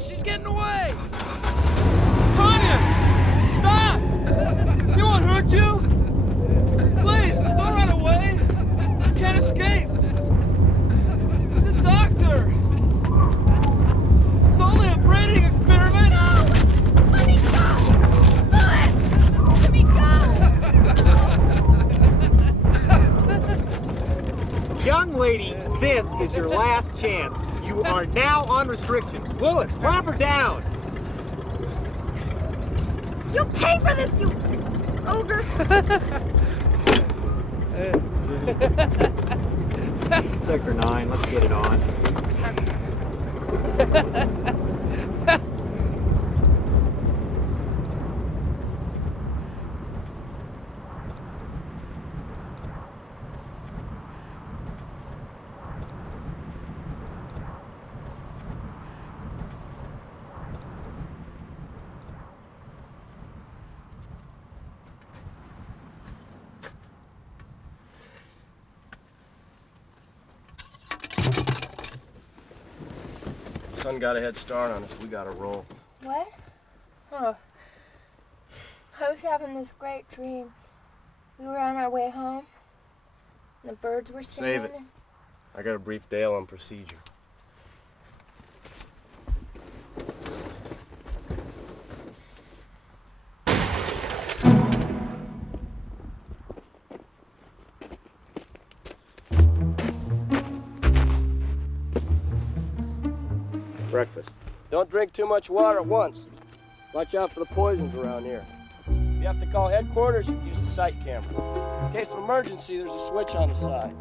She's getting away! Tanya! Stop! He won't hurt you! Please, don't run away! You can't escape! He's a doctor! It's only a breeding experiment! No! Let me go! Lewis! Let me go! Young lady, this is your last chance. You are now on restrictions. Lewis, clamp her down! You'll pay for this, you ogre! Sector 9, let's get it on. Sun got a head start on us. We gotta roll. What? Oh. I was having this great dream. We were on our way home. And the birds were singing. Save it. I gotta brief Dale on procedure. breakfast. Don't drink too much water at once. Watch out for the poisons around here. If you have to call headquarters, use a sight camera. In case of emergency, there's a switch on the side.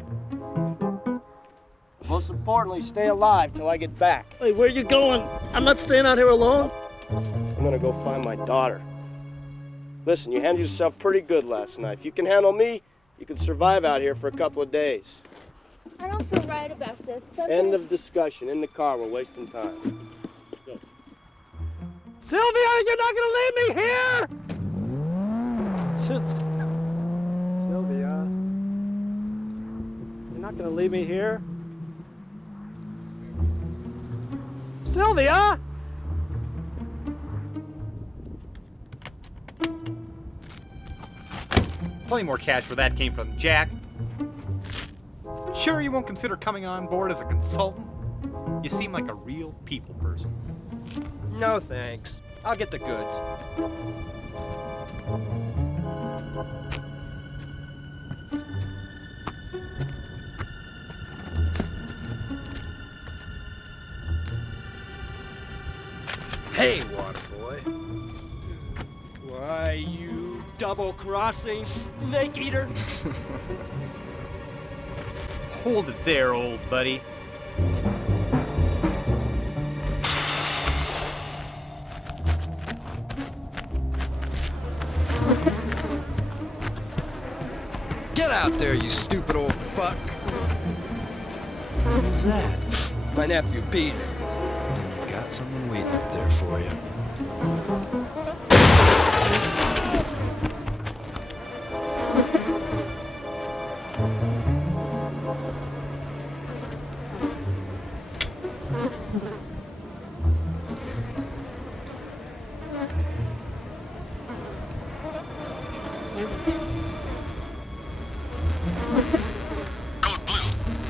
Most importantly, stay alive till I get back. Hey, where you going? I'm not staying out here alone. I'm gonna go find my daughter. Listen, you handled yourself pretty good last night. If you can handle me, you can survive out here for a couple of days. I don't feel right about this. End of discussion. In the car, we're wasting time. Go. Sylvia, you're not gonna leave me here! Sylvia, you're not gonna leave me here? Sylvia! Plenty more cash where that came from, Jack. Sure you won't consider coming on board as a consultant? You seem like a real people person. No thanks. I'll get the goods. Hey, water boy. Why, you double-crossing snake eater? Hold it there, old buddy. Get out there, you stupid old fuck. Who's that? My nephew, Peter. Then you got someone waiting up there for you.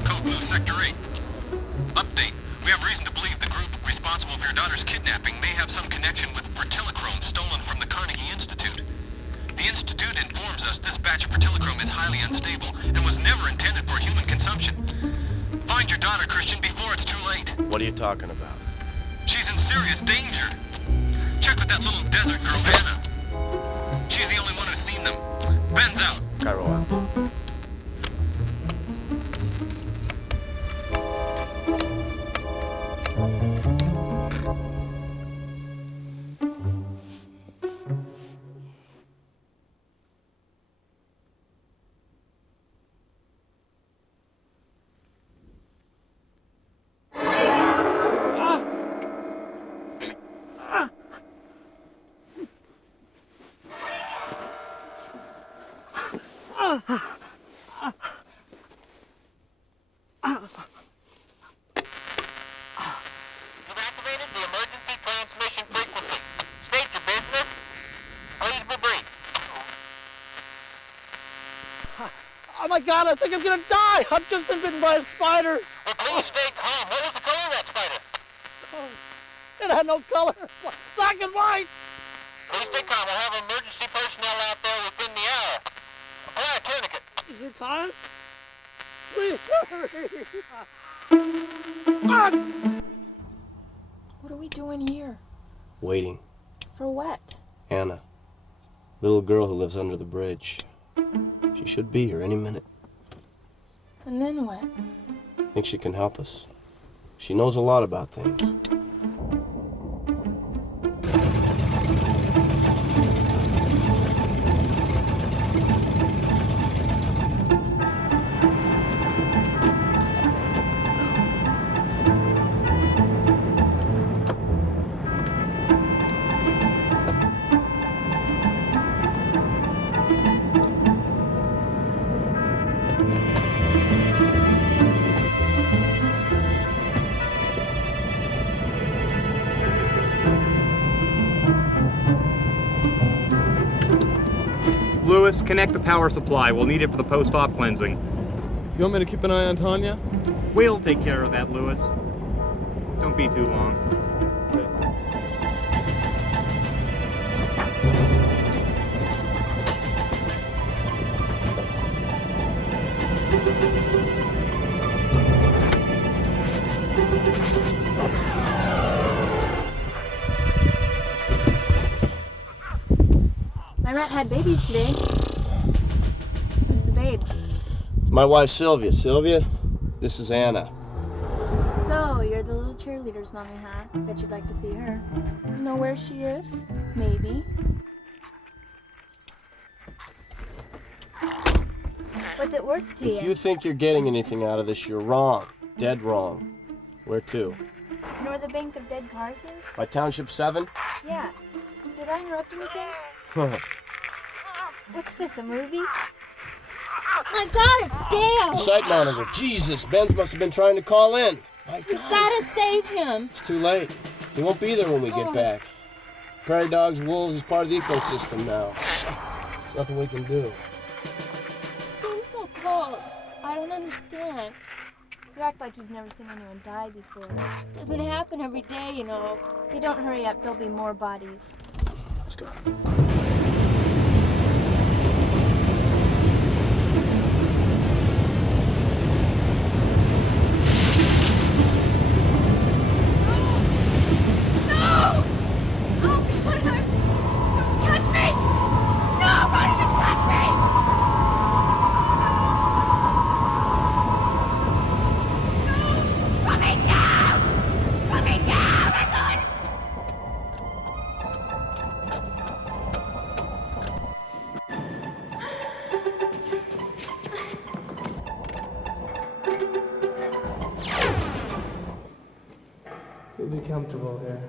Code Blue, Sector 8. Update. We have reason to believe the group responsible for your daughter's kidnapping may have some connection with FertiliChrome stolen from the Carnegie Institute. The Institute informs us this batch of FertiliChrome is highly unstable and was never intended for human consumption. Find your daughter, Christian, before it's too late. What are you talking about? She's in serious danger. Check with that little desert girl, Anna. She's the only one who's seen them. Ben's out. Cairo out. Oh my God, I think I'm gonna die! I've just been bitten by a spider! Well, please stay calm. What was the color of that spider? It had no color. Black and white! Please stay calm. We'll have emergency personnel out there within the hour. Apply a tourniquet. Is there time? Please hurry! What are we doing here? Waiting. For what? Anna. Little girl who lives under the bridge. She should be here any minute. And then what? Think she can help us? She knows a lot about things. Lewis, connect the power supply. We'll need it for the post-op cleansing. You want me to keep an eye on Tanya? We'll take care of that, Lewis. Don't be too long. rat had babies today. Who's the babe? My wife, Sylvia. Sylvia, this is Anna. So, you're the little cheerleader's mommy, huh? Bet you'd like to see her. You know where she is? Maybe. What's it worth to you? If you think you're getting anything out of this, you're wrong. Dead wrong. Where to? You know where the bank of dead cars is? By Township 7? Yeah. Did I interrupt anything? What's this, a movie? My God, it's Dan! The site monitor. Jesus, Benz must have been trying to call in. My God. You gotta save him! It's too late. He won't be there when we get back. Prairie dogs, wolves is part of the ecosystem now. There's nothing we can do. It seems so cold. I don't understand. You act like you've never seen anyone die before. It doesn't happen every day, you know. If you don't hurry up, there'll be more bodies. Let's go. You'll be comfortable here.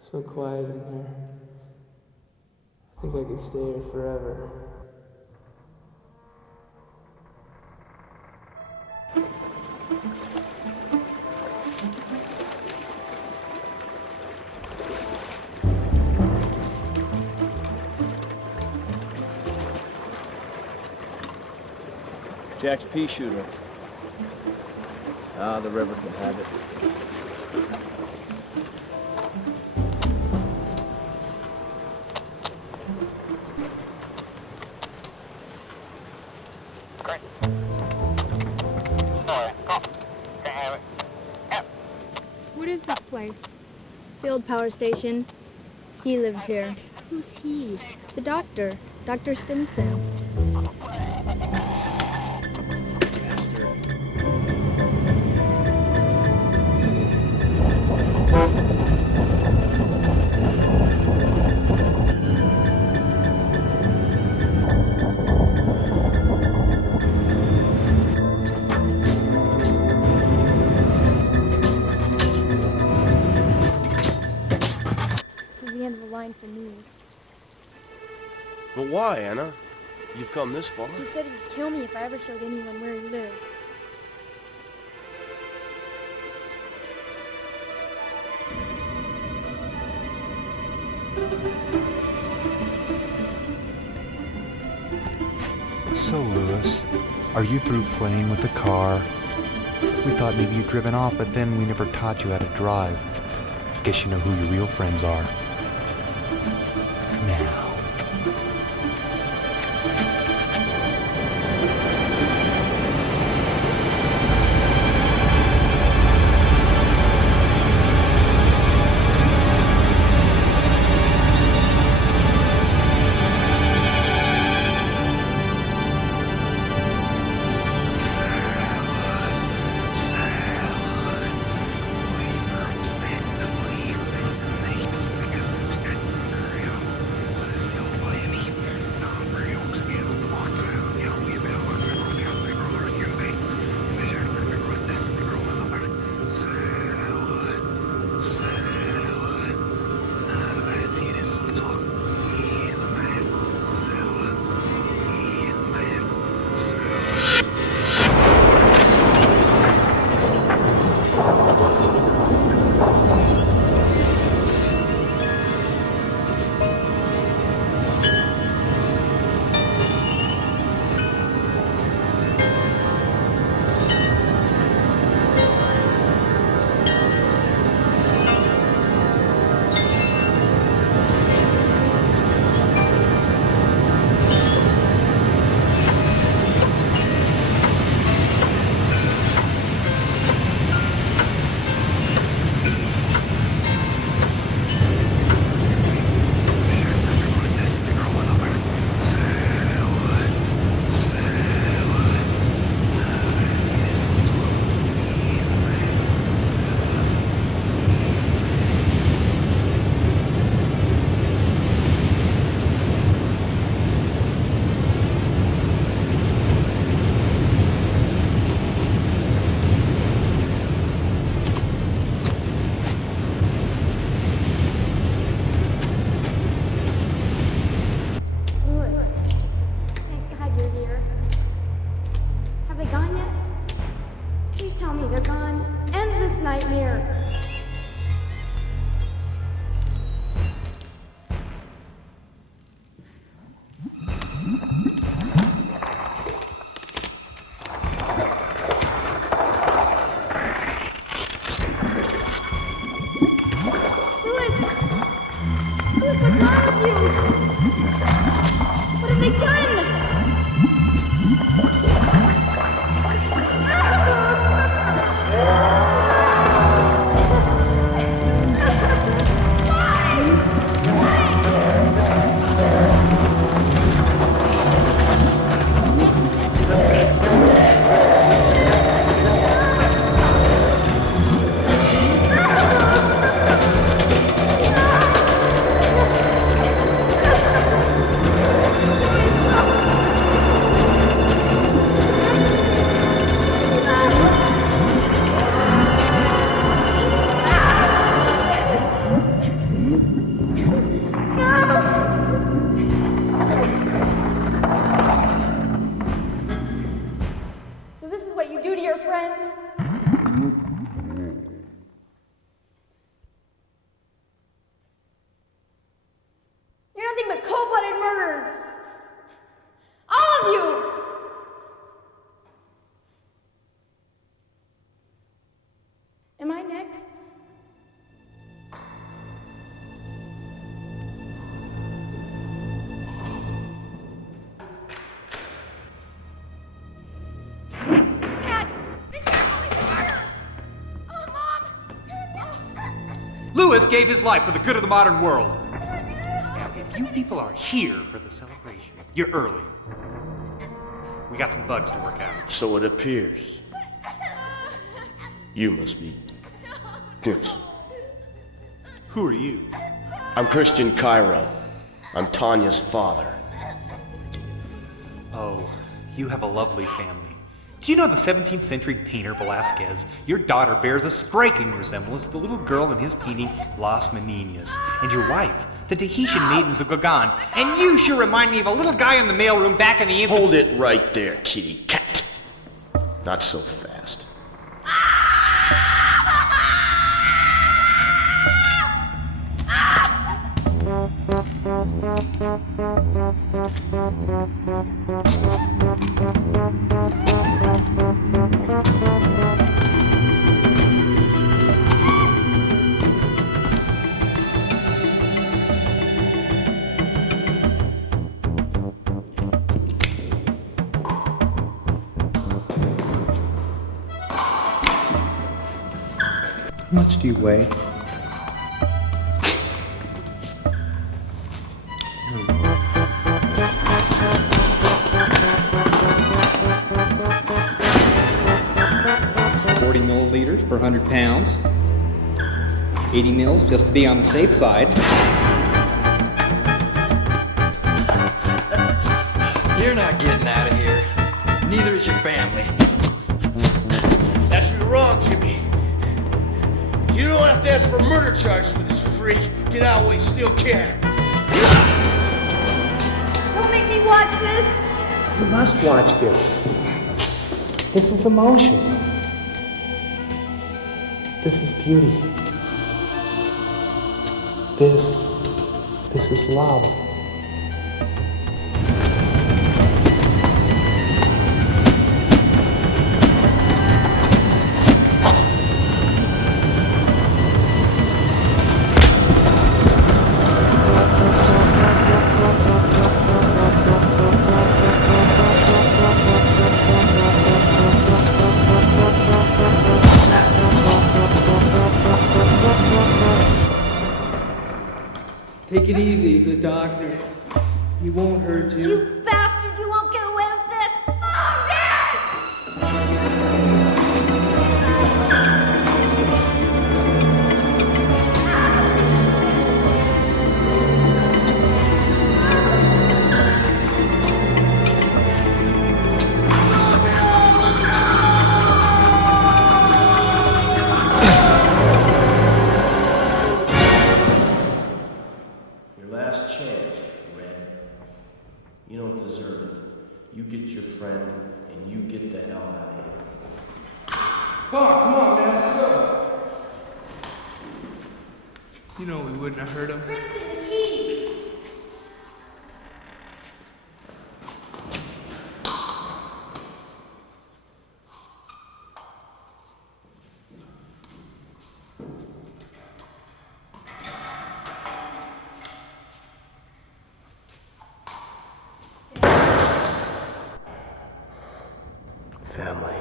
So quiet in here. I think I could stay here forever. Jack's pea shooter. Ah, the river can have it. What is this place? The old power station. He lives here. Who's he? The doctor. Dr. Stimson. Bastard. This is the end of the line for me. But why, Anna? You've come this far. He said he'd kill me if I ever showed anyone where he lives. So, Lewis, are you through playing with the car? We thought maybe you'd driven off, but then we never taught you how to drive. Guess you know who your real friends are. Now. Please tell me they're gone. End this nightmare. Lewis gave his life for the good of the modern world. Now, if you people are here for the celebration, you're early. We got some bugs to work out. So it appears. You must be Stimson. Who are you? I'm Christian Cairo. I'm Tanya's father. Oh, you have a lovely family. Do you know the 17th century painter Velázquez? Your daughter bears a striking resemblance to the little girl in his painting Las Meninas. And your wife, the Tahitian maidens of Gauguin. And you sure remind me of a little guy in the mailroom back in the Hold it right there, kitty cat. Not so fast. How much do you weigh? Milliliters per 100 pounds. 80 mils just to be on the safe side. You're not getting out of here. Neither is your family. That's where you're wrong, Jimmy. You don't have to ask for murder charges for this freak. Get out while you still can. Don't make me watch this. You must watch this. This is emotion. This is beauty. This is love. Take it easy, he's a doctor. He won't hurt you. You bastard, you won't get away with this! Oh, You don't deserve it. You get your friend, and you get the hell out of here. Come on, man, let's go. You know we wouldn't have hurt him. Kristen, the keys! Family.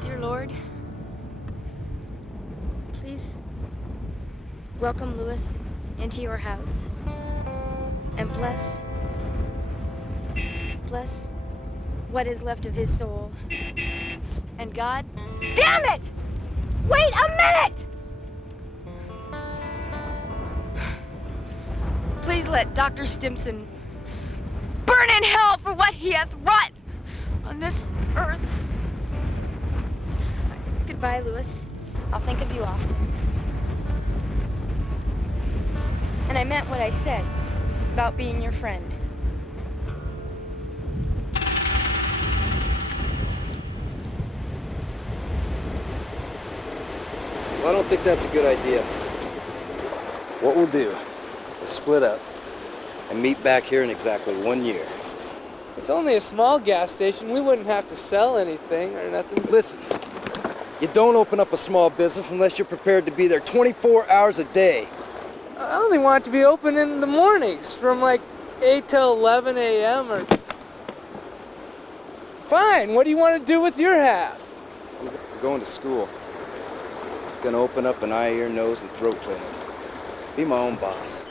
Dear Lord, please welcome Louis into your house and bless what is left of his soul. And God, Damn it! Wait a minute! please let Dr. Stimson burn in hell for what he hath wrought on this earth. Goodbye, Louis. I'll think of you often. And I meant what I said about being your friend. Well, I don't think that's a good idea. What we'll do is split up and meet back here in exactly 1 year. It's only a small gas station. We wouldn't have to sell anything or nothing. Listen, you don't open up a small business unless you're prepared to be there 24 hours a day. I only want it to be open in the mornings from like 8 till 11 a.m. or... Fine, what do you want to do with your half? I'm going to school. Gonna open up an eye, ear, nose, and throat clinic. Be my own boss.